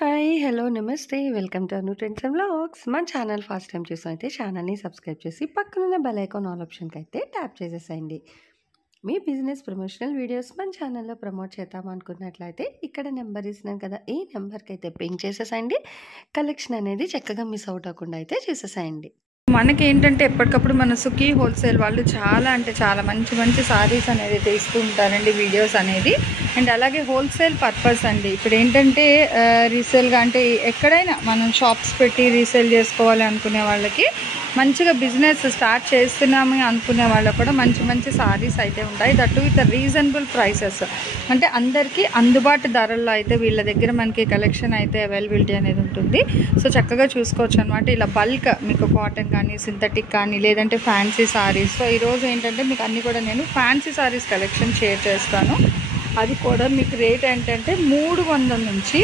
Hi! Hello! నమస్తే. Welcome to Anu trends and vlogs. మన channel first time చూసినైతే ఛానల్‌ని subscribe చేసి పక్కనున్న బెల్ ఐకాన్ ఆల్ ఆప్షన్‌కైతే ట్యాప్ చేసేసేయండి. మీ బిజినెస్ ప్రమోషనల్ వీడియోస్ మన ఛానల్‌లో ప్రమోట్ చేద్దామనుకున్నట్లయితే ఇక్కడ నెంబర్ ఇస్తున్నాను కదా! ఈ నెంబర్‌కైతే పింగ్ చేసేసేయండి. కలెక్షన్ అనేది చక్కగా మిస్ అవుట్ అవ్వకుండా అయితే చూసేసేయండి. మనకేంటంటే ఎప్పటికప్పుడు మన సుఖీ హోల్సేల్ వాళ్ళు చాలా అంటే చాలా మంచి సారీస్ అనేది తీస్తూ ఉంటారండి వీడియోస్ అనేది. అండ్ అలాగే హోల్సేల్ పర్పస్ అండి. ఇప్పుడు ఏంటంటే రీసేల్గా అంటే ఎక్కడైనా మనం షాప్స్ పెట్టి రీసేల్ చేసుకోవాలి అనుకునే వాళ్ళకి, మంచిగా బిజినెస్ స్టార్ట్ చేస్తున్నాము అనుకునే వాళ్ళకు కూడా మంచి సారీస్ అయితే ఉంటాయి. దట్టు విత్ రీజనబుల్ ప్రైసెస్, అంటే అందరికీ అందుబాటు ధరల్లో అయితే వీళ్ళ దగ్గర మనకి కలెక్షన్ అయితే అవైలబిలిటీ అనేది ఉంటుంది. సో చక్కగా చూసుకోవచ్చు అనమాట. ఇలా బల్క్ మీకు కాటన్ కానీ, సింథటిక్ కానీ, లేదంటే ఫ్యాన్సీ సారీస్. సో ఈరోజు ఏంటంటే మీకు అన్నీ కూడా నేను ఫ్యాన్సీ సారీస్ కలెక్షన్ షేర్ చేస్తాను. అది కూడా మీకు రేట్ ఏంటంటే 300 నుంచి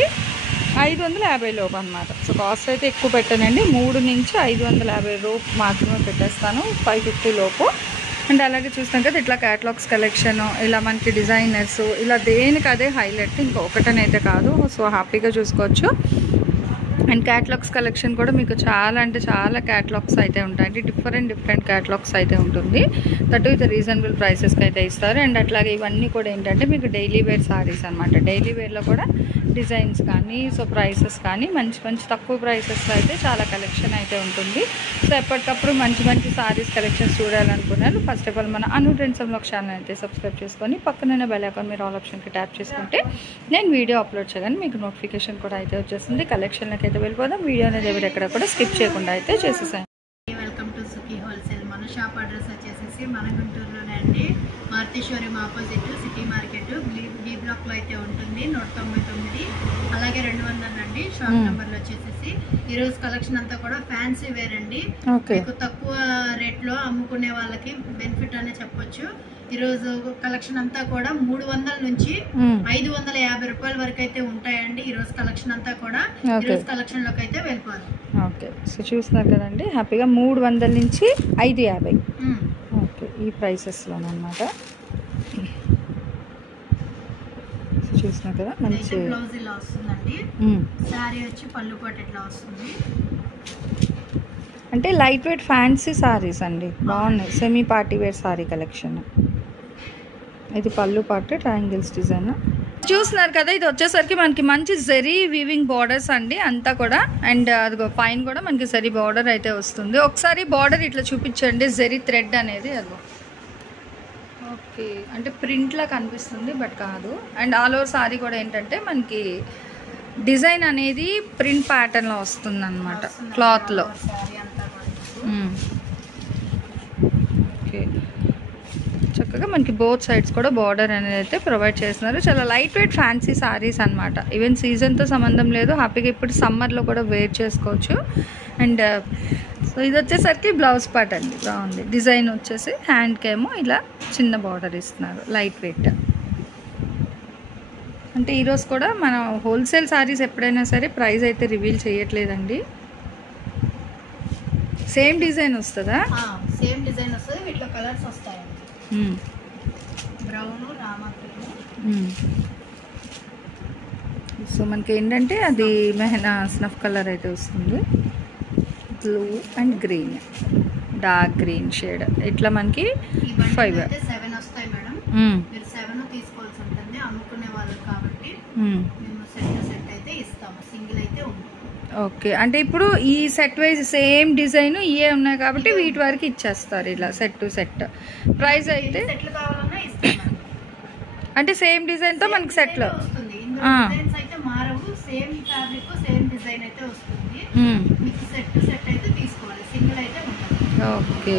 550 లోపు అనమాట. సో కాస్ట్ అయితే ఎక్కువ పెట్టానండి. 3 నుంచి 550 లోపు మాత్రమే పెట్టేస్తాను, 550 లోపు. అండ్ అలాగే చూస్తాం కదా ఇట్లా క్యాటలాగ్స్ కలెక్షన్, ఇలా మనకి డిజైనర్స్, ఇలా దేనికి అదే హైలైట్, ఇంకొకటనైతే కాదు. సో హ్యాపీగా చూసుకోవచ్చు. అండ్ క్యాటలాగ్స్ కలెక్షన్ కూడా మీకు చాలా అంటే చాలా క్యాటలాగ్స్ అయితే ఉంటాయండి. డిఫరెంట్ క్యాటలాగ్స్ అయితే ఉంటుంది. దట్ విత్ రీజనబుల్ ప్రైసెస్కి అయితే ఇస్తారు. అండ్ అట్లాగే ఇవన్నీ కూడా ఏంటంటే మీకు డైలీ వేర్ సారీస్ అనమాట. డైలీ వేర్లో కూడా డిజైన్స్ కానీ, సో ప్రైసెస్ కానీ మంచి తక్కువ ప్రైసెస్లో అయితే చాలా కలెక్షన్ అయితే ఉంటుంది. సో ఎప్పటికప్పుడు మంచి సారీస్ కలెక్షన్స్ చూడాలనుకున్నారు, ఫస్ట్ ఆఫ్ ఆల్ మన Anu trends and vlogs channel అయితే సబ్స్క్రైబ్ చేసుకొని పక్కన బెల్ ఐకాన్ మీరు ఆల్ ఆప్షన్కి ట్యాప్ చేసుకుంటే నేను వీడియో అప్లోడ్ చేయగానే మీకు నోటిఫికేషన్ కూడా అయితే వచ్చేస్తుంది. కలెక్షన్లకి అయితే వెళ్ళిపోదాం. వీడియో అనేది ఎక్కడ కూడా స్కిప్ చేయకుండా అయితే చేసేసాను. Welcome to Sukhi wholesale. మన షాప్ అడ్రస్ వచ్చేసేసి మన గుంటూరులోనే అండి, Marutheeswaram opposite city market B block లో అయితే ఉంటుంది, 199. అలాగే 200 అండి షాప్ నెంబర్లు వచ్చేసేసి. ఈ రోజు కలెక్షన్ అంతా కూడా ఫ్యాన్సీ వేర్ అండి. మీకు తక్కువ రేట్ లో అమ్ముకునే వాళ్ళకి బెనిఫిట్ అనే చెప్పొచ్చు. ఈ రోజు కలెక్షన్ అంతా కూడా 300 నుంచి 550 రూపాయల వరకు అయితే ఉంటాయండి. ఈ రోజు కలెక్షన్ అంతా కూడా ఈ రోజు కలెక్షన్ లోకి అయితే వెళ్ళిపోవాలి. ఓకే, సో చూస్తున్నారు కదండి, హ్యాపీగా 300 నుంచి 550. ఓకే, ఈ ప్రైసెస్లోనమాట. చూస్తున్నారు కదా, మంచి బ్లౌజ్ ఇలా వస్తుందండి. సారీ వచ్చి పళ్ళు పాటు ఇట్లా వస్తుంది. అంటే లైట్ వెయిట్ ఫ్యాన్సీ సారీస్ అండి, బాగున్నాయి. Semi party wear sari collection. ఇది పళ్ళు పాటు ట్రయాంగిల్స్ డిజైన్ చూస్తున్నారు కదా. ఇది వచ్చేసరికి మనకి మంచి జరీ వీవింగ్ బార్డర్స్ అండి అంతా కూడా. అండ్ అదిగో పైన కూడా మనకి జరీ బార్డర్ అయితే వస్తుంది. ఒకసారి బార్డర్ ఇట్లా చూపించండి, జరీ థ్రెడ్ అనేది. అదిగో ఓకే, అంటే ప్రింట్లా కనిపిస్తుంది బట్ కాదు. అండ్ ఆల్ ఓవర్ సారీ కూడా ఏంటంటే మనకి డిజైన్ అనేది ప్రింట్ ప్యాటర్న్లో వస్తుంది అనమాట క్లాత్లో. ఓకే, చక్కగా మనకి బోత్ సైడ్స్ కూడా బార్డర్ అనేది అయితే ప్రొవైడ్ చేస్తున్నారు. చాలా లైట్ వెయిట్ ఫ్యాన్సీ సారీస్ అనమాట. ఈవెన్ సీజన్తో సంబంధం లేదు, హ్యాపీగా ఇప్పుడు సమ్మర్లో కూడా వేర్ చేసుకోవచ్చు. అండ్ సో ఇది వచ్చేసరికి బ్లౌజ్ పార్ట్ అండి, బాగుంది. డిజైన్ వచ్చేసి హ్యాండ్కేమో ఇలా చిన్న బార్డర్ ఇస్తున్నారు, లైట్ వెయిట్. అంటే ఈరోజు కూడా మన హోల్సేల్ సారీస్ ఎప్పుడైనా సరే ప్రైస్ అయితే రివీల్ చేయట్లేదండి. సేమ్ డిజైన్ వస్తుందా? సేమ్ డిజైన్ వస్తుంది. వీటిలో కలర్స్ వస్తాయండి, బ్రౌన్, రామా గ్రీన్. సో మనకి ఏంటంటే అది మెహనా స్నఫ్ కలర్ అయితే వస్తుంది, blue and green, dark green shade. ఇట్లా మనకి 5 7 వస్తాయి మేడం. మీరు 7 తీసుకోవాల్సి ఉంటుంది అమ్ముకునే వాళ్ళు కాబట్టి. మేము సెట్ అయితే ఇస్తాము, సింగిల్ అయితే ఉంటుంది. ఓకే, అంటే ఇప్పుడు ఈ సెట్ వైజ్ సేమ్ డిజైన్ ఇవే ఉన్నాయి కాబట్టి వీటి వరకు ఇచ్చేస్తారు ఇలా సెట్ టు సెట్. ప్రైస్ అయితే సెట్లు కావాలన్నా ఇస్తాం. అంటే సేమ్ డిజైన్తో మనకి సెట్లో వస్తుంది. డిజైన్స్ అయితే మారవు, సేమ్ ఫ్యాబ్రిక్ సేమ్ డిజైన్ అయితే వస్తుంది. మీకు సెట్ టు సెట్ అయితే తీసుకోవాలి, సింగిల్ అయితే ఉంటుంది. ఓకే,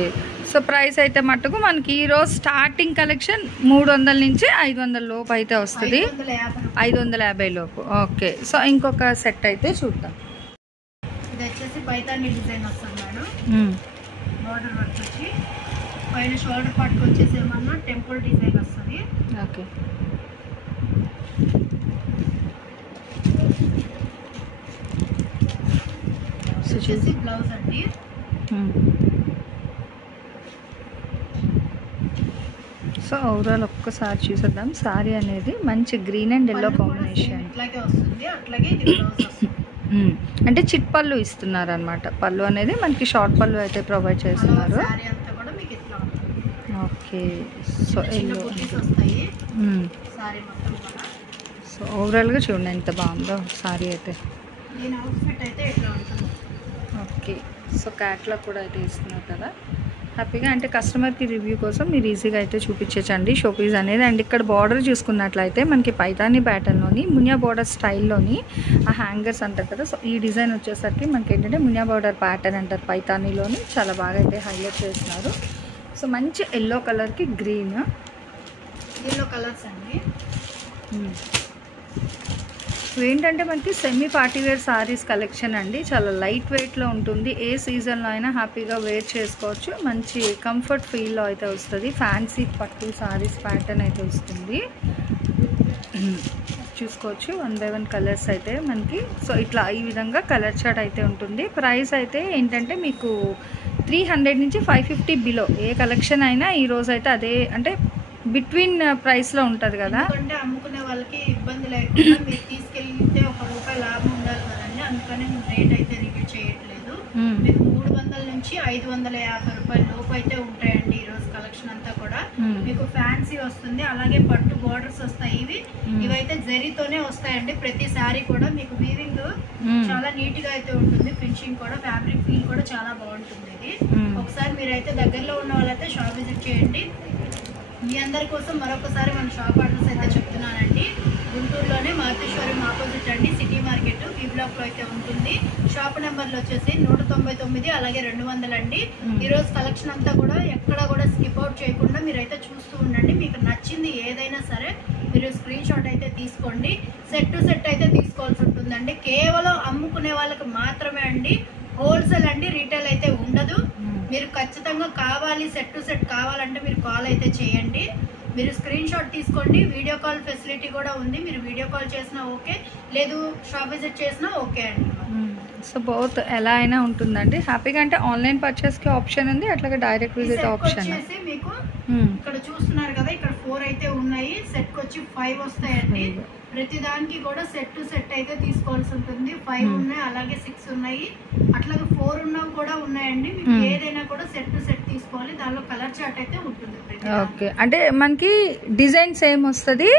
సో ప్రైస్ అయితే మట్టుకు మనకి ఈరోజు స్టార్టింగ్ కలెక్షన్ 300 నుంచి 500 లోపు అయితే వస్తుంది, 550 లోపు. ఓకే, సో ఇంకొక సెట్ అయితే చూద్దాం. ఇది వచ్చేసి పైతాని డిజైన్ వస్తుంది మేడం. బార్డర్ వర్క్ వచ్చి పైన షోల్డర్ పార్ట్కి వచ్చేసి ఏమన్నా టెంపుల్ డిజైన్ వస్తుంది. ఓకే, వచ్చేసి బ్లౌజ్ అండి. సో ఓవరాల్ ఒక్కసారి చూసేద్దాం. సారీ అనేది మంచి గ్రీన్ అండ్ ఎల్లో కాంబినేషన్. ఇట్లాగే వస్తుంది, అట్లాగే ఇది బ్లౌజ్ వస్తుంది. అంటే చిట్ పళ్ళు ఇస్తున్నారు అనమాట. పళ్ళు అనేది మనకి షార్ట్ పళ్ళు అయితే ప్రొవైడ్ చేస్తున్నారు. సారీ అంతా కూడా మీకు ఇట్లా ఉంటుంది. ఓకే. సో చిన్న బుటీస్ వస్తాయి సారీ మొత్తం కూడా. సో ఓవరాల్గా చూడండి ఎంత బాగుందో సారీ అయితే. దీని అవుట్ఫిట్ అయితే ఇట్లా ఉంటుంది. ఓకే. సో క్యాట్లాగ్ కూడా అయితే ఇస్తున్నారు కదా హ్యాపీగా. అంటే కస్టమర్కి రివ్యూ కోసం మీరు ఈజీగా అయితే చూపించండి షోపీస్ అనేది. అండ్ ఇక్కడ బార్డర్ చూసుకున్నట్లయితే మనకి పైతానీ ప్యాటర్న్లోని మునియా బార్డర్ స్టైల్లోని ఆ హ్యాంగర్స్ అంటారు కదా. సో ఈ డిజైన్ వచ్చేసరికి మనకి ఏంటంటే మునియా బార్డర్ ప్యాటర్న్ అంటారు పైతానీలోని. చాలా బాగా అయితే హైలైట్ చేస్తున్నారు. సో మంచి ఎల్లో కలర్కి గ్రీన్. దీనిలో కలర్స్ అండి. ఏంటంటే మనకి సెమీ పార్టీవేర్ సారీస్ కలెక్షన్ అండి. చాలా లైట్ వెయిట్లో ఉంటుంది. ఏ సీజన్లో అయినా హ్యాపీగా వేర్ చేసుకోవచ్చు. మంచి కంఫర్ట్ ఫీల్లో అయితే వస్తుంది. ఫ్యాన్సీ పట్టు సారీస్ ప్యాటర్న్ అయితే వస్తుంది. చూసుకోవచ్చు 1 by 1 కలర్స్ అయితే మనకి. సో ఇట్లా ఈ విధంగా కలర్ చార్ట్ అయితే ఉంటుంది. ప్రైస్ అయితే ఏంటంటే మీకు 300 నుంచి 550 బిలో ఏ కలెక్షన్ అయినా ఈరోజు అయితే అదే అంటే బిట్వీన్ ప్రైస్లో ఉంటుంది కదా. ఎందుకంటే అమ్ముకునే వాళ్ళకి ఇబ్బంది లేకుండా మీరు తీసుకెళ్తే ₹1 లాభం ఉండాలి కదండి. అందుకని రేట్ అయితే రివ్యూ చేయట్లేదు. మీకు 300 నుంచి 550 రూపాయల లోపు అయితే ఉంటాయండి ఈరోజు కలెక్షన్ అంతా కూడా. మీకు ఫ్యాన్సీ వస్తుంది, అలాగే పట్టు బోర్డర్స్ వస్తాయి. ఇవైతే జరీతోనే వస్తాయండి. ప్రతి సారీ కూడా మీకు వీవింగ్ చాలా నీట్ గా అయితే ఉంటుంది. ఫినిషింగ్ కూడా ఫ్యాబ్రిక్ ఫీల్ కూడా చాలా బాగుంటుంది. ఇది ఒకసారి మీరైతే దగ్గరలో ఉన్న వాళ్ళైతే షాప్ విజిట్ చేయండి. మీ అందరి కోసం మరొకసారి మన షాప్ అడ్రస్ అయితే చెప్తున్నానండి. గుంటూరులోనే మారుతీశ్వరం ఆపోజిట్ అండి, సిటీ మార్కెట్ ఈ బ్లాక్ లో అయితే ఉంటుంది. షాప్ నెంబర్లు వచ్చేసి 199 అలాగే 200 అండి. ఈ రోజు కలెక్షన్ అంతా కూడా ఎక్కడ కూడా స్కిప్ అవుట్ చేయకుండా మీరైతే చూస్తూ ఉండండి. మీకు నచ్చింది ఏదైనా సరే మీరు స్క్రీన్ షాట్ అయితే తీసుకోండి. సెట్ టు సెట్ అయితే తీసుకోవాల్సి ఉంటుందండి. కేవలం అమ్ముకునే వాళ్ళకి మాత్రమే అండి, హోల్సేల్ అండి, రీటైల్ అయితే ఉండదు. మీరు ఖచ్చితంగా కావాలి, సెట్ టు సెట్ కావాలంటే మీరు కాల్ అయితే చేయండి. మీరు స్క్రీన్ షాట్ తీసుకోండి. వీడియో కాల్ ఫెసిలిటీ కూడా ఉంది. మీరు వీడియో కాల్ చేసినా ఓకే, లేదు షాప్ విజిట్ చేసినా ఓకే అండి. సో బోత్ ఎలా అయినా ఉంటుందండి హ్యాపీగా. అంటే ఆన్లైన్ పర్చేస్కి ఆప్షన్ ఉంది, అట్లాగే డైరెక్ట్ విజిట్ ఆప్షన్. మీకు ఇక్కడ చూస్తున్నారు కదా, ఇక్కడ 4 అయితే ఉన్నాయి. సెట్ కి వచ్చి 5 వస్తాయండి. ప్రతి దానికి కూడా సెట్ టు సెట్ అయితే తీసుకోవాల్సి ఉంటుంది. 5 ఉన్నాయి, అలాగే 6 ఉన్నాయి, అట్లాగే 4 ఉన్నవి కూడా ఉన్నాయండి. మీకు ఏదైనా కూడా సెట్ టు సెట్ తీసుకోవాలి. దానిలో కలర్ చార్ట్ అయితే ఉంటుంది. ఓకే. అంటే మనకి డిజైన్ సేమ్ వస్తుంది,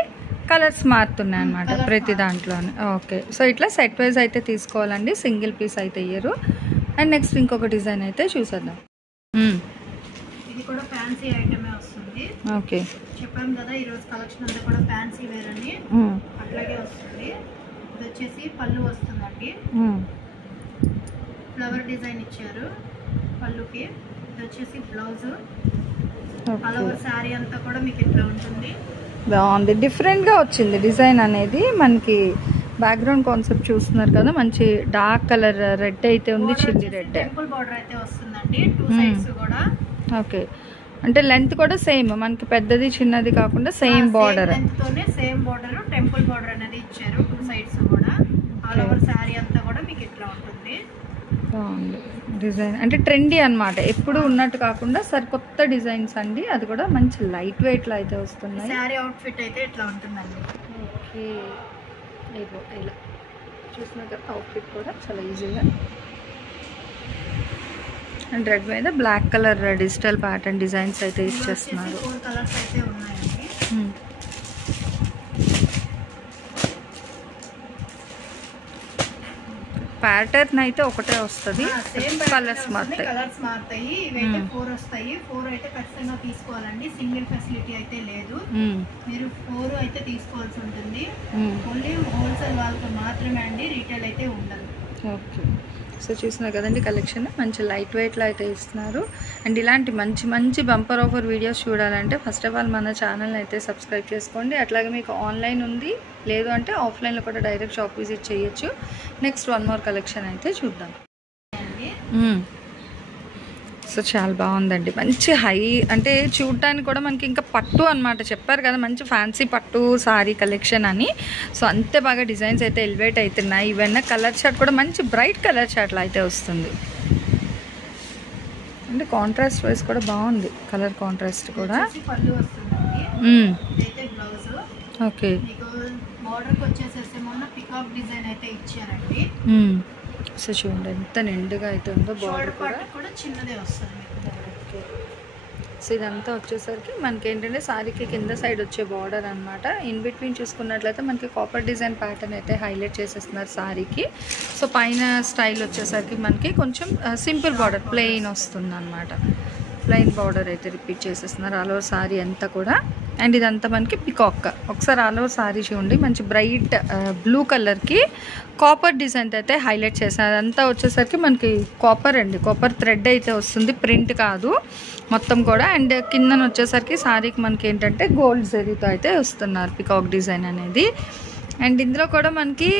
కలర్స్ మారుతున్నాయి అనమాట ప్రతి దాంట్లోనే. ఓకే. సో ఇట్లా సెట్ వైజ్ అయితే తీసుకోవాలండి, సింగిల్ పీస్ అయితే ఇయ్యరు. అండ్ నెక్స్ట్ ఇంకొక డిజైన్ అయితే చూసేద్దాం. ఇది కూడా ఫ్యాన్సీ ఐటమే వస్తుంది. ఓకే. చెప్పాం కదా ఈరోజు కలెక్షన్ అంతా కూడా ఫ్యాన్సీ వేర్ అని. అట్లాగే వస్తుంది. ఇది వచ్చేసి పళ్ళు వస్తుందండి. ఫ్లవర్ డిజైన్ ఇచ్చారు పళ్ళుకి. ఇది వచ్చేసి బ్లౌజ్. ఆల్ ఓవర్ శారీ అంతా కూడా మీకు ఇట్లా ఉంటుంది. బాగుంది, డిఫరెంట్గా వచ్చింది డిజైన్ అనేది. మనకి బ్యాక్గ్రౌండ్ కాన్సెప్ట్ చూస్తున్నారు కదా, మంచి డార్క్ కలర్ రెడ్ అయితే ఉంది, చిల్లీ రెడ్. టెంపుల్ బార్డర్ అయితే వస్తుందండి 2 సైడ్స్ కూడా. ఓకే. అంటే లెంత్ కూడా సేమ్, మనకి పెద్దది చిన్నది కాకుండా same border. Same border, temple border అనేది ఇచ్చారు 2 సైడ్స్ కూడా. ఆల్ ఓవర్ శారీ అంతా కూడా మీకు ఇట్లా ఉంటుంది. బాగుంది డిజైన్. అంటే ట్రెండీ అనమాట, ఎప్పుడు ఉన్నట్టు కాకుండా సరికొత్త డిజైన్స్ అండి. అది కూడా మంచి లైట్ వెయిట్లో అయితే వస్తున్నాయి. శారీ అవుట్ఫిట్ అయితే ఇట్లా ఉంటుందండి. ఓకే. ఇలా చూస్తున్నారు కదా, అవుట్ఫిట్ కూడా చాలా ఈజీగా. అండ్ రెడ్ మీద black colour digital pattern designs అయితే ఇచ్చేస్తున్నారు. 4 కలర్స్ అయితే ఉన్నాయండి. ప్యాటర్న్ అయితే ఒకటే వస్తుంది, కలర్స్ మారుతాయి. కలర్స్ మారుతాయి. ఇవైతే 4 వస్తాయి. 4 అయితే ఖచ్చితంగా తీసుకోవాలండి. సింగిల్ ఫెసిలిటీ అయితే లేదు. మీరు 4 అయితే తీసుకోవాల్సి ఉంటుంది. ఓన్లీ హోల్సేల్ వాళ్ళకి మాత్రమే అండి, రీటైల్ అయితే ఉండదు. ఓకే. సో చూస్తున్నారు కదండి కలెక్షన్ మంచి లైట్ వెయిట్లో అయితే ఇస్తున్నారు. అండ్ ఇలాంటి మంచి మంచి బంపర్ ఆఫర్ వీడియోస్ చూడాలంటే ఫస్ట్ ఆఫ్ ఆల్ మన ఛానల్ని అయితే సబ్స్క్రైబ్ చేసుకోండి. అట్లాగే మీకు ఆన్లైన్ ఉంది, లేదు అంటే ఆఫ్లైన్లో కూడా డైరెక్ట్ షాప్ విజిట్ చేయొచ్చు. నెక్స్ట్ 1 more కలెక్షన్ అయితే చూద్దాం. సో చాలా బాగుందండి, మంచి హై అంటే చూడటానికి కూడా మనకి ఇంకా పట్టు అనమాట. చెప్పారు కదా మంచి ఫ్యాన్సీ పట్టు సారీ కలెక్షన్ అని. సో అంతే బాగా డిజైన్స్ అయితే ఎలివేట్ అవుతున్నాయి. ఇవన్నీ కలర్ చార్ట్ కూడా మంచి బ్రైట్ కలర్ చార్ట్లో అయితే వస్తుంది. అంటే కాంట్రాస్ట్ వైజ్ కూడా బాగుంది, కలర్ కాంట్రాస్ట్ కూడా. ఓకే. సో చూడండి ఎంత నిండుగా అయితే ఉందో బార్డర్ షోల్డర్ పార్ట్ కూడా చిన్నదే వస్తుంది మీకు. సో ఇదంతా వచ్చేసరికి మనకి ఏంటంటే సారీకి కింద సైడ్ వచ్చే బార్డర్ అనమాట. ఇన్ బిట్వీన్ చూసుకున్నట్లయితే మనకి కాపర్ డిజైన్ ప్యాటర్న్ అయితే హైలైట్ చేసేస్తున్నారు సారీకి. సో పైన స్టైల్ వచ్చేసరికి మనకి కొంచెం సింపుల్ బార్డర్ ప్లెయిన్ వస్తుంది అనమాట. ప్లెయిన్ బార్డర్ అయితే రిపీట్ చేసేస్తున్నారు ఆల్ ఓవర్ సారీ అంతా కూడా. అండ్ ఇదంతా మనకి పికాక్. ఒకసారి ఆల్ ఓవర్ సారీ చూడండి, మంచి బ్రైట్ బ్లూ కలర్కి కాపర్ డిజైన్ అయితే హైలైట్ చేశారు. అదంతా వచ్చేసరికి మనకి కాపర్ అండి, కాపర్ థ్రెడ్ అయితే వస్తుంది, ప్రింట్ కాదు మొత్తం కూడా. అండ్ కిందన వచ్చేసరికి సారీకి మనకి ఏంటంటే గోల్డ్ జరీతో అయితే వస్తున్నారు పికాక్ డిజైన్ అనేది. అండ్ ఇందులో కూడా మనకి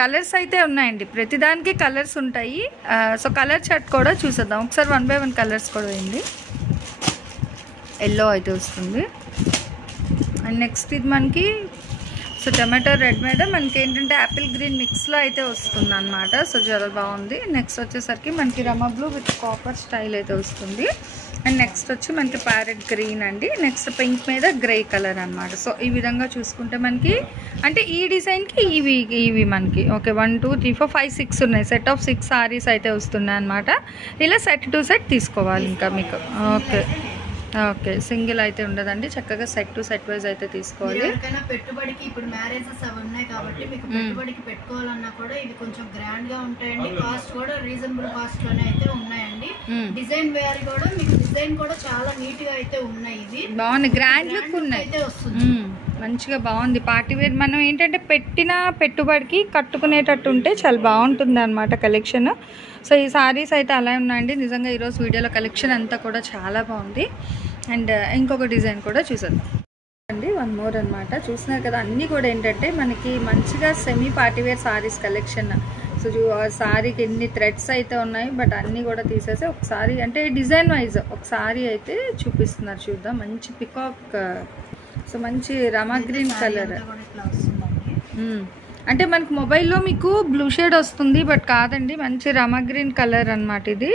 కలర్స్ అయితే ఉన్నాయండి, ప్రతిదానికి కలర్స్ ఉంటాయి. సో కలర్ చార్ట్ కూడా చూసేద్దాం ఒకసారి. 1 by 1 కలర్స్ కూడా వేయండి. ఎల్లో అయితే వస్తుంది. అండ్ నెక్స్ట్ ఇది మనకి సో టమాటో రెడ్ మీద మనకి ఏంటంటే యాపిల్ గ్రీన్ మిక్స్లో అయితే వస్తుంది అనమాట. సో చాలా బాగుంది. నెక్స్ట్ వచ్చేసరికి మనకి రమా బ్లూ విత్ కాపర్ స్టైల్ అయితే వస్తుంది. అండ్ నెక్స్ట్ వచ్చి మనకి ప్యారెట్ గ్రీన్ అండి. నెక్స్ట్ పింక్ మీద గ్రే కలర్ అనమాట. సో ఈ విధంగా చూసుకుంటే మనకి అంటే ఈ డిజైన్కి ఇవి మనకి ఓకే 1 2 3 4 5 6 ఉన్నాయి. సెట్ ఆఫ్ 6 సారీస్ అయితే వస్తున్నాయి అనమాట. ఇలా సెట్ టు సెట్ తీసుకోవాలి ఇంకా మీకు. ఓకే ఓకే సింగిల్ అయితే ఉండదండి, చక్కగా సెట్ టు సెట్ వైజ్ అయితే తీసుకోవాలి. ఎవరికైనా పెట్టుబడికి ఇప్పుడు మ్యారేజెస్ అవి ఉన్నాయి కాబట్టి మీకు పెట్టుబడికి పెట్టుకోవాలన్నా కూడా ఇవి కొంచెం గ్రాండ్ గా ఉంటాయండి. కాస్ట్ కూడా రీజనబుల్ కాస్ట్ లోనే అయితే ఉన్నాయండి. డిజైన్ వేర్ కూడా మీకు డిజైన్ కూడా చాలా నీట్ గా అయితే ఉన్నాయి. ఇవి బాగుంది, గ్రాండ్ లుక్ ఉన్నాయి అయితే వస్తుంది, మంచిగా బాగుంది. పార్టీ వేర్ మనం ఏంటంటే పెట్టిన పెట్టుబడికి కట్టుకునేటట్టు ఉంటే చాలా బాగుంటుంది అనమాట కలెక్షన్. సో ఈ సారీస్ అయితే అలా ఉన్నాయండి. నిజంగా ఈరోజు వీడియోలో కలెక్షన్ అంతా కూడా చాలా బాగుంది. అండ్ ఇంకొక డిజైన్ కూడా చూసేద్దాం అండి. 1 more అనమాట. చూస్తున్నారు కదా అన్నీ కూడా ఏంటంటే మనకి మంచిగా semi party wear saris collection. So సారీకి ఎన్ని థ్రెడ్స్ అయితే ఉన్నాయి, బట్ అన్నీ కూడా తీసేసి ఒకసారి అంటే డిజైన్ వైజ్ ఒకసారి అయితే చూపిస్తున్నారు. చూద్దాం. మంచి పికాక్, సో మంచి రమా గ్రీన్ కలర్. అంటే మనకి మొబైల్లో మీకు బ్లూ షేడ్ వస్తుంది, బట్ కాదండి మంచి రమా గ్రీన్ కలర్ అనమాట ఇది.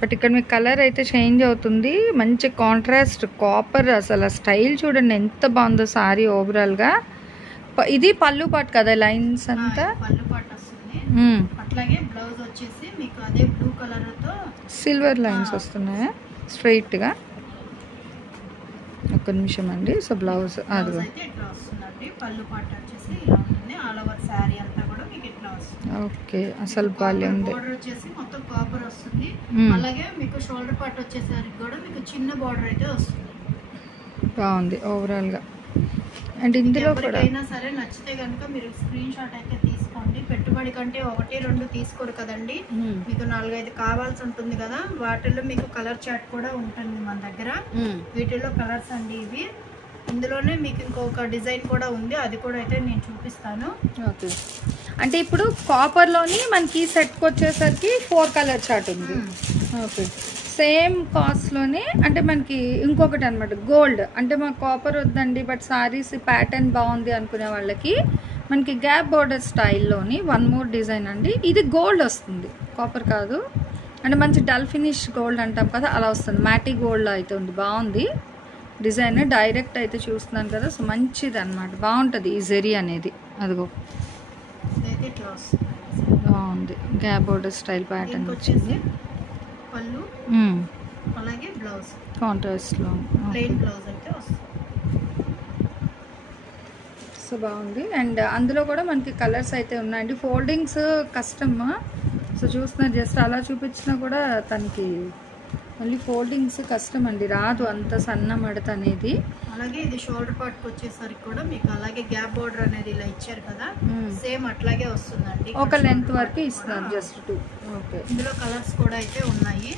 బట్ ఇక్కడ మీకు కలర్ అయితే చేంజ్ అవుతుంది. మంచి కాంట్రాస్ట్ కాపర్. అసలు స్టైల్ చూడండి ఎంత బాగుందో సారీ ఓవరాల్గా. ఇది పళ్ళు పాటు కదా, లైన్స్ అంతా పళ్ళు పాటు వస్తుంది. అట్లాగే బ్లౌజ్ వచ్చేసి మీకు అదే బ్లూ కలర్ తో సిల్వర్ లైన్స్ వస్తున్నాయి స్ట్రైట్ గా. ఒక్క నిమిషం అండి. సో బ్లౌజ్ అది అయితే ఇట్లా వస్తుందండి. పళ్ళు పాటు వచ్చేసి ఇలా ఉంటుంది. ఆల్ ఓవర్ సారీ అంతా కూడా మీకు ఇట్లా వస్తుంది. ఓకే అసలు బాగుంది. బోర్డర్ వచ్చేసి మొత్తం కాపర్ వస్తుంది. అలాగే మీకు షోల్డర్ పార్ట్ వచ్చేసరికి కూడా మీకు చిన్న బోర్డర్ అయితే వస్తుంది. బాగుంది ఓవరాల్ గా. అండ్ ఇందులో కూడా ఎవరికైనా సరే నచ్చితే కనుక మీరు స్క్రీన్ షాట్ అయితే తీసుకోండి. పెట్టుబడి కంటే 1 2 తీసుకోరు కదండి, మీకు 4 5 కావాల్సి ఉంటుంది కదా. వాటిల్లో మీకు కలర్ చార్ట్ కూడా ఉంటుంది మన దగ్గర. వీటిల్లో కలర్స్ అండి ఇవి. ఇందులోనే మీకు ఇంకొక డిజైన్ కూడా ఉంది, అది కూడా అయితే నేను చూపిస్తాను. ఓకే అంటే ఇప్పుడు కాపర్లోని మనకి సెట్కి వచ్చేసరికి 4 కలర్ చార్ట్ ఉంది. ఓకే సేమ్ కాస్ట్లోనే అంటే మనకి ఇంకొకటి అనమాట గోల్డ్. అంటే మాకు కాపర్ వద్దండి బట్ సారీస్ ప్యాటర్న్ బాగుంది అనుకునే వాళ్ళకి మనకి గ్యాప్ బోర్డర్ స్టైల్లోని 1 more డిజైన్ అండి. ఇది గోల్డ్ వస్తుంది, కాపర్ కాదు. అంటే మంచి డల్ ఫినిష్ గోల్డ్ అంటాం కదా, అలా వస్తుంది. మ్యాటీ గోల్డ్ అయితే ఉంది, బాగుంది డిజైన్. డైరెక్ట్ అయితే చూస్తున్నాను కదా, సో మంచిది అనమాట, బాగుంటుంది ఈ జరీ అనేది. అదిగో బాగుంది, గ్యాప్ బోర్డర్ స్టైల్ ప్యాటర్న్ వచ్చింది. పళ్ళు అలాగే బ్లౌజ్ కాంట్రాస్ట్లో ప్లెయిన్ బ్లౌజ్ అయితే వస్తుంది. సో బాగుంది. అండ్ అందులో కూడా మనకి కలర్స్ అయితే ఉన్నాయండి. ఫోల్డింగ్స్ కష్టమ్. సో చూస్తున్నారు, జస్ట్ అలా చూపించినా కూడా తనకి మళ్ళీ ఫోల్డింగ్స్ కష్టం అండి, రాదు అంత సన్న మడత అనేది. అలాగే ఇది షోల్డర్ పార్ట్కి వచ్చేసరికి కూడా మీకు అలాగే గ్యాప్ బోర్డర్ అనేది ఇలా ఇచ్చారు కదా, సేమ్ అట్లాగే వస్తుందండి. ఒక లెంత్ వరకు ఇస్తున్నారు, జస్ట్ 2. ఓకే ఇందులో కలర్స్ కూడా అయితే ఉన్నాయి.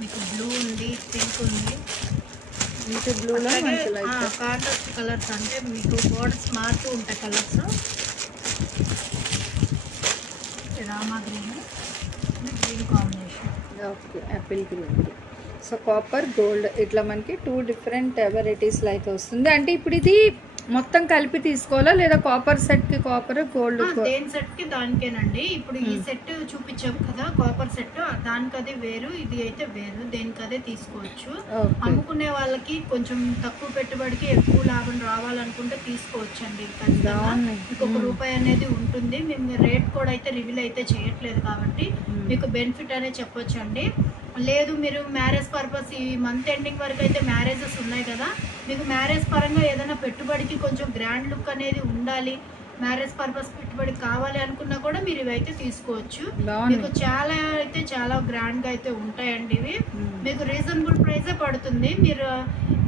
మీకు బ్లూ ఉంది, పింక్ ఉంది. ఇంకా బ్లూలో మంచి లైట్ కాంట్రాస్ట్ కలర్స్ అంటే మీకు బోర్డర్స్ మారుతూ ఉంటాయి colours. Rama green, green combination. Okay Apple green. So copper gold ఇట్లా మనకి 2 డిఫరెంట్ వెరైటీస్లో అయితే వస్తుంది. అంటే ఇప్పుడు ఇది మొత్తం కలిపి తీసుకోవాలా లేదా కాపర్ సెట్ కి కాపర్, గోల్డ్ దేని సెట్ కి దానికేనండి. ఇప్పుడు ఈ సెట్ చూపించాం కదా కాపర్ సెట్, దానికదే వేరు, ఇది అయితే వేరు, దేనికదే తీసుకోవచ్చు. అమ్ముకునే వాళ్ళకి కొంచెం తక్కువ పెట్టుబడికి ఎక్కువ లాభం రావాలనుకుంటే తీసుకోవచ్చు అండి. ఇంకొక రూపాయి అనేది ఉంటుంది. మేము రేట్ కూడా అయితే రివీల్ అయితే చేయట్లేదు కాబట్టి మీకు బెనిఫిట్ అనేది చెప్పొచ్చు అండి. లేదు మీరు మ్యారేజ్ పర్పస్ ఈ మంత్ ఎండింగ్ వరకు అయితే మ్యారేజెస్ ఉన్నాయి కదా, మీకు మ్యారేజ్ పరంగా ఏదైనా పెట్టుబడికి కొంచెం గ్రాండ్ లుక్ అనేది ఉండాలి, మ్యారేజ్ పర్పస్ పెట్టుబడి కావాలి అనుకున్నా కూడా మీరు ఇవైతే తీసుకోవచ్చు. మీకు చాలా అయితే చాలా గ్రాండ్ గా అయితే ఉంటాయండి ఇవి. మీకు రీజనబుల్ ప్రైసే పడుతుంది. మీరు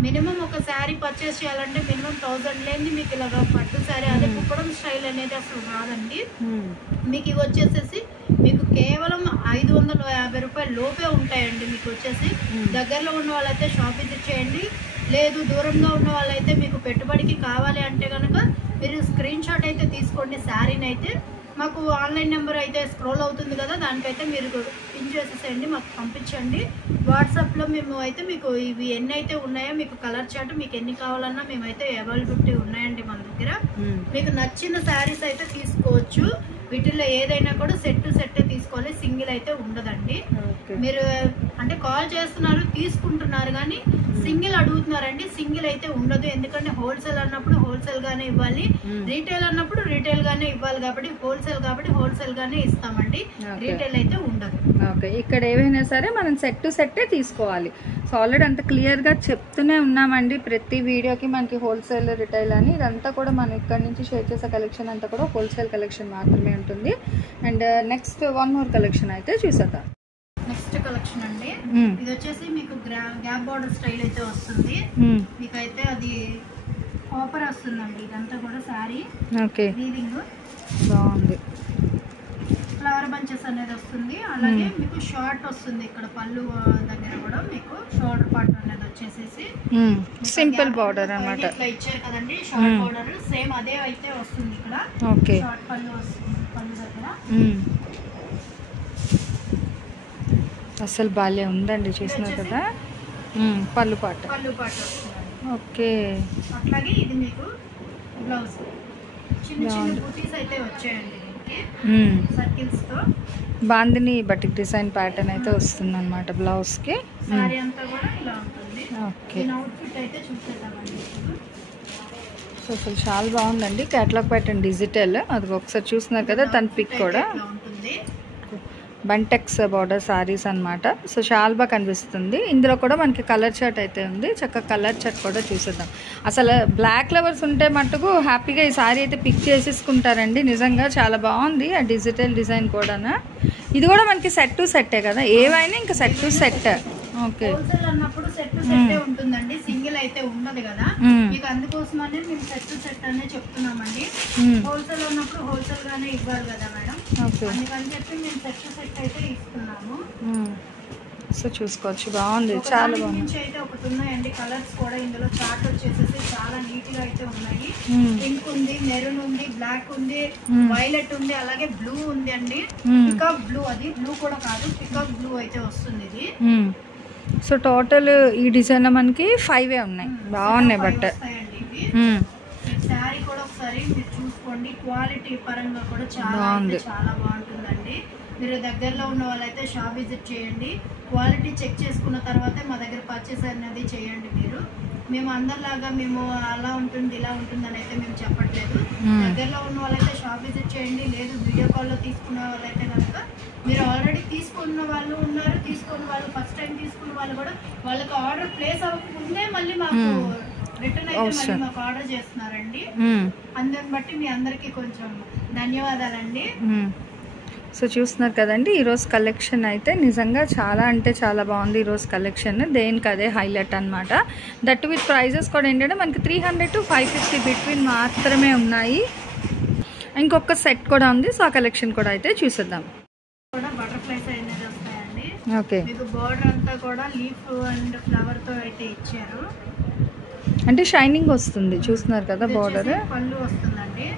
మినిమం ఒక శారీ పర్చేస్ చేయాలంటే మినిమం 1000 లేని మీకు ఇలాగా పట్టు శారీ అదే కుప్పడం స్టైల్ అనేది అసలు రాదండి. మీకు ఇవి వచ్చేసేసి మీకు కేవలం 550 రూపాయల లోపే ఉంటాయండి. మీకు వచ్చేసి దగ్గరలో ఉన్న వాళ్ళైతే షాప్ విజిట్ చేయండి. లేదు దూరంగా ఉన్న వాళ్ళైతే మీకు పెట్టుబడికి కావాలి అంటే కనుక మీరు స్క్రీన్ షాట్ అయితే తీసుకోండి. శారీని అయితే మాకు ఆన్లైన్ నెంబర్ అయితే స్క్రోల్ అవుతుంది కదా, దానికైతే మీరు పిన్ చేసేసేయండి, మాకు పంపించండి. వాట్సాప్లో మేము అయితే మీకు ఇవి ఎన్ని అయితే ఉన్నాయో మీకు కలర్ చార్ట్ మీకు ఎన్ని కావాలన్నా మేమైతే అవైలబిలిటీ ఉన్నాయండి మన దగ్గర. మీకు నచ్చిన శారీస్ అయితే తీసుకోవచ్చు. వీటిల్లో ఏదైనా కూడా సెట్ తీసుకోవాలి, సింగిల్ అయితే ఉండదండి. మీరు అంటే కాల్ చేస్తున్నారు తీసుకుంటున్నారు కానీ సింగిల్ అడుగుతున్నారండి, సింగిల్ అయితే ఉండదు. ఎందుకంటే హోల్సేల్ అన్నప్పుడు హోల్సేల్ గానే ఇవ్వాలి, రీటైల్ అన్నప్పుడు రీటైల్ గానే ఇవ్వాలి కాబట్టి హోల్సేల్ గానే ఇస్తామండి, రీటైల్ అయితే ఉండదు. ఓకే, ఇక్కడ ఏవైనా సరే మనం సెట్టే తీసుకోవాలి. సో ఆల్రెడీ అంత క్లియర్గా చెప్తూనే ఉన్నామండి ప్రతి వీడియోకి మనకి హోల్సేల్ రిటైల్ అని. ఇదంతా కూడా మనం ఇక్కడ నుంచి షేర్ చేసే కలెక్షన్ అంతా కూడా హోల్సేల్ కలెక్షన్ మాత్రమే ఉంటుంది. And next one more collection అయితే చూసేద్దాం. నెక్స్ట్ కలెక్షన్ అండి, ఇది వచ్చేసి మీకు గ్యాప్ బార్డర్ స్టైల్ అయితే వస్తుంది. మీకైతే అది కాపర్ వస్తుందండి. ఇదంతా కూడా శారీ వీవింగ్ బాగుంది, ఫ్లవర్ బంచెస్ అనేది వస్తుంది. అలాగే మీకు షార్ట్ వస్తుంది. ఇక్కడ పళ్ళు దగ్గర కూడా మీకు షోల్డర్ పార్ట్ అనేది వచ్చేసేసి సింపుల్ బార్డర్ అన్నమాట. ఇట్లా ఇచ్చారు కదండి షార్ట్ బార్డర్, సేమ్ అదే అయితే వస్తుంది. ఇక్కడ షార్ట్ పళ్ళు వస్తుంది, పళ్ళు దగ్గర అసలు బాల్య ఉందండి, చూసినారు కదా. పళ్ళు పాట వస్తుంది. ఓకే, అట్లాగే ఇది మీకు బ్లౌజ్ చిన్న బూటీస్ అయితే వచ్చాయండి సర్కిల్స్ తో. బాందిని బటిక్ డిజైన్ ప్యాటర్న్ అయితే వస్తుంది అనమాట బ్లౌజ్ కి. సారీ అంతా కూడా ఇలా ఉంటుంది. ఓకే, అవుట్ఫిట్ అయితే చూసేద్దామండి. సో అసలు చాలా బాగుందండి. క్యాటలాగ్ ప్యాటర్న్ డిజిటల్, అది ఒకసారి చూస్తున్నారు కదా, తన పిక్ కూడా ఉంటుంది. బంటెక్స్ బార్డర్ సారీస్ అనమాట. సో చాలా బాగా కనిపిస్తుంది. ఇందులో కూడా మనకి కలర్ చార్ట్ అయితే ఉంది, చక్కగా కలర్ చార్ట్ కూడా చూసేద్దాం. అసలు బ్లాక్ లవర్స్ ఉంటే మట్టుకు హ్యాపీగా ఈ సారీ అయితే పిక్ చేసేసుకుంటారండి. నిజంగా చాలా బాగుంది ఆ డిజిటల్ డిజైన్ కూడా. ఇది కూడా మనకి సెట్టే కదా, ఏవైనా ఇంకా సెట్. ఓకే, హోల్సేల్ అన్నప్పుడు సెట్ ఉంటుందండి, సింగిల్ అయితే ఉండదు కదా. మీకు అందుకోసమనే మేము సెట్ అనే చెప్తున్నామండి. హోల్సేల్ అన్నప్పుడు హోల్సేల్ గానే ఇవ్వాలి కదా మేడం, అందుకని చెప్పి మేము సెట్ అయితే ఇస్తున్నాము. సో చూసుకోవచ్చు, బాగుంది, చాలా బాగుంది. నుంచి అయితే ఒకటి ఉన్నాయండి కలర్స్ కూడా. ఇందులో చార్ట్ వచ్చేసేసి చాలా నీట్ గా అయితే ఉన్నాయి. పింక్ ఉంది, మెరూన్ ఉంది, బ్లాక్ ఉంది, వైలెట్ ఉంది, అలాగే బ్లూ ఉంది అండి. పికాక్ బ్లూ, అది బ్లూ కూడా కాదు, పికాక్ బ్లూ అయితే వస్తుంది ఇది. సో టోటల్ ఈ డిజైన్ మనకి 5 ఉన్నాయి. బాగున్నాయి బట్ శారీ కూడా ఒకసారి మీరు చూసుకోండి. క్వాలిటీ పరంగా కూడా చాలా బాగుంటుందండి. మీరు దగ్గరలో ఉన్న వాళ్ళైతే షాప్ విజిట్ చేయండి, క్వాలిటీ చెక్ చేసుకున్న తర్వాతే మా దగ్గర పర్చేస్ అనేది చేయండి. మేము అందరిలాగా మేము అలా ఉంటుంది ఇలా ఉంటుంది అని అయితే మేము చెప్పట్లేదు. దగ్గరలో ఉన్న వాళ్ళైతే షాప్ విజిట్ చేయండి. లేదు వీడియో కాల్లో తీసుకున్న వాళ్ళైతే కనుక మీరు ఆల్రెడీ తీసుకున్న వాళ్ళు ఉన్నారు, తీసుకున్న వాళ్ళు ఫస్ట్ టైం తీసుకున్న వాళ్ళు కూడా వాళ్ళకి ఆర్డర్ ప్లేస్ అవ్వకముందే మళ్ళీ మాకు రిటర్న్ అయితే మళ్ళీ మాకు ఆర్డర్ చేస్తున్నారండి. అందుని బట్టి మీ అందరికీ కొంచెం ధన్యవాదాలండి. సో చూస్తున్నారు కదండి, ఈరోజు కలెక్షన్ అయితే నిజంగా చాలా అంటే చాలా బాగుంది. ఈరోజు కలెక్షన్ దేనికి అదే హైలైట్ అనమాట. దట్ విత్ ప్రైజెస్ కూడా ఏంటంటే మనకి 300 to 550 బిట్వీన్ మాత్రమే ఉన్నాయి. ఇంకొక సెట్ కూడా ఉంది. సో ఆ కలెక్షన్ కూడా అయితే చూసేద్దాం. బటర్ఫ్లైస్ అనేది వస్తాయండి. ఓకే, మీకు బోర్డర్ అంతా కూడా లీఫ్ అండ్ ఫ్లవర్ తో అయితే ఇచ్చారు. అంటే షైనింగ్ వస్తుంది, చూస్తున్నారు కదా బోర్డర్. పళ్ళు వస్తుందండి.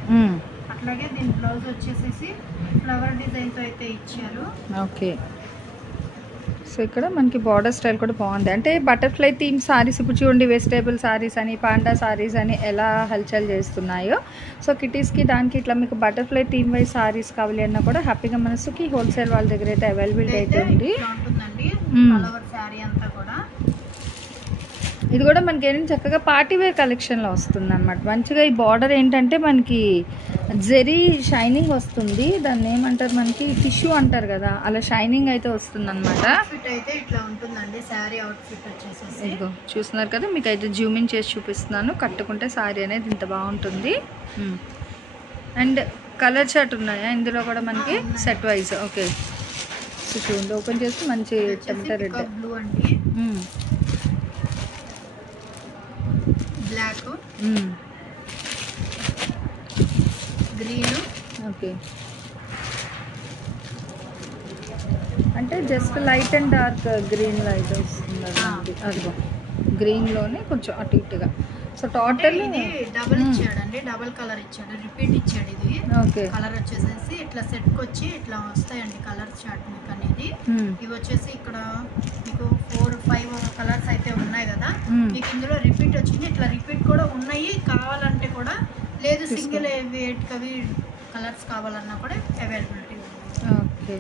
అట్లాగే దీని బ్లౌజ్ వచ్చేసేసి ఫ్లవర్ డిజైన్ తో అయితే ఇచ్చారు. ఓకే, సో ఇక్కడ మనకి బార్డర్ స్టైల్ కూడా బాగుంది. అంటే బటర్ఫ్లై థీమ్ సారీస్ ఇప్పుడు చూడండి, వెజిటేబుల్ సారీస్ అని, పాండా సారీస్ అని ఎలా హల్చల్ చేస్తున్నాయో. సో కిటీస్కి దానికి ఇట్లా మీకు బటర్ఫ్లై థీమ్ వైజ్ సారీస్ కావాలి అన్నా కూడా హ్యాపీగా మన సుఖీ హోల్సేల్ వాళ్ళ దగ్గర అయితే అవైలబిలిటీ అయితే ఉంది. ఇది కూడా మనకి ఏంటంటే చక్కగా పార్టీ వేర్ కలెక్షన్లో వస్తుంది అనమాట. మంచిగా ఈ బార్డర్ ఏంటంటే మనకి జెరీ షైనింగ్ వస్తుంది, దాన్ని ఏమంటారు మనకి టిష్యూ అంటారు కదా, అలా షైనింగ్ అయితే వస్తుంది అనమాట. ఇదిగో చూస్తున్నారు కదా, మీకు అయితే జూమింగ్ చేసి చూపిస్తున్నాను. కట్టుకుంటే శారీ అనేది ఇంత బాగుంటుంది. అండ్ కలర్ చార్ట్ ఉన్నాయా ఇందులో కూడా మనకి సెట్ వైజ్? ఓకే, సో చూడండి ఓపెన్ చేసి మంచి టమాటా రెడ్, బ్లాక్, గ్రీన్. ఓకే, అంటే just light and dark green light వస్తుంది అది. అదిగో గ్రీన్లోనే కొంచెం అటు ఇటుగా. సో టోటల్ ఇది డబుల్ ఇచ్చాడండి, డబుల్ కలర్ ఇచ్చాడు, రిపీట్ ఇచ్చాడు. ఇది ఓకే కలర్ వచ్చేసేసి ఇట్లా సెట్ కి వచ్చి ఇట్లా వస్తాయండి కలర్ చార్ట్ మీకు అనేది. ఇవి వచ్చేసి ఇక్కడ మీకు 4-5 కలర్స్ అయితే ఉన్నాయి కదా, మీకు ఇందులో రిపీట్ వచ్చింది. ఇట్లా రిపీట్ కూడా ఉన్నాయి, కావాలంటే కూడా లేదు సింగిల్ వేటికవి కలర్స్ కావాలన్నా కూడా అవైలబిలిటీ ఉంది. ఓకే,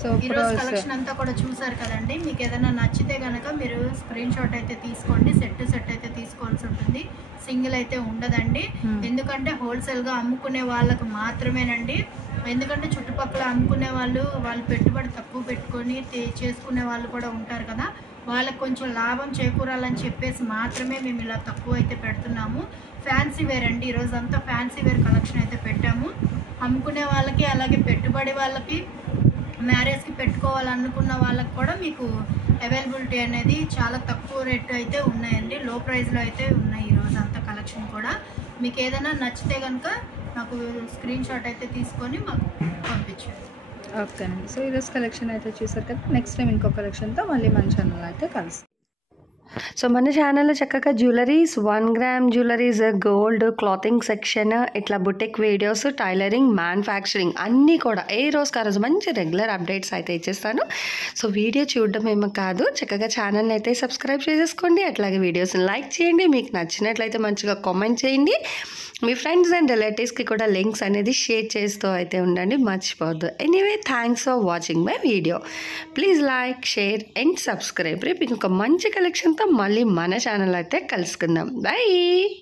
సో ఈరోజు కలెక్షన్ అంతా కూడా చూసారు కదండి. మీకు ఏదైనా నచ్చితే కనుక మీరు స్క్రీన్ షాట్ అయితే తీసుకోండి. సెట్ అయితే తీసుకోవాల్సి ఉంటుంది, సింగిల్ అయితే ఉండదండి. ఎందుకంటే హోల్సేల్గా అమ్ముకునే వాళ్ళకు మాత్రమేనండి. ఎందుకంటే చుట్టుపక్కల అమ్ముకునే వాళ్ళు పెట్టుబడి తక్కువ పెట్టుకొని చేసుకునే వాళ్ళు కూడా ఉంటారు కదా, వాళ్ళకి కొంచెం లాభం చేకూరాలని చెప్పేసి మాత్రమే మేము ఇలా తక్కువ అయితే పెడుతున్నాము. ఫ్యాన్సీ వేర్ అండి, ఈరోజు అంతా ఫ్యాన్సీ వేర్ కలెక్షన్ అయితే పెట్టాము. అమ్ముకునే వాళ్ళకి, అలాగే పెట్టుబడి వాళ్ళకి, మ్యారేజ్కి పెట్టుకోవాలనుకున్న వాళ్ళకి కూడా మీకు అవైలబిలిటీ అనేది చాలా తక్కువ రేట్ అయితే ఉన్నాయండి. లో ప్రైస్లో అయితే ఉన్నాయి ఈరోజు అంతా కలెక్షన్ కూడా. మీకు ఏదైనా నచ్చితే కనుక నాకు స్క్రీన్ షాట్ అయితే తీసుకొని మాకు పంపించండి. ఓకేనండి, సో ఈరోజు కలెక్షన్ అయితే చూసారు కదా. నెక్స్ట్ టైం ఇంకో కలెక్షన్తో మళ్ళీ మన ఛానల్ అయితే కలుస్తాం. సో మన ఛానల్లో చక్కగా jewelleries, 1 gram jewelleries, gold, clothing section, ఇట్లా బుటిక్ వీడియోస్, టైలరింగ్, మ్యానుఫ్యాక్చరింగ్ అన్నీ కూడా ఏ రోజుకి ఆ రోజు మంచి రెగ్యులర్ అప్డేట్స్ అయితే ఇచ్చేస్తాను. సో వీడియో చూడడం ఏమో కాదు, చక్కగా ఛానల్ని అయితే సబ్స్క్రైబ్ చేసేసుకోండి. అట్లాగే వీడియోస్ని లైక్ చేయండి, మీకు నచ్చినట్లయితే మంచిగా కామెంట్ చేయండి. మీ ఫ్రెండ్స్ అండ్ రిలేటివ్స్కి కూడా లింక్స్ అనేది షేర్ చేస్తూ అయితే ఉండండి, మర్చిపోవద్దు. Anyway, thanks for watching my video. Please like, share and subscribe. రేపు ఇంకొక మంచి కలెక్షన్తో మళ్ళీ మన ఛానల్ అయితే కలుసుకుందాం. బై.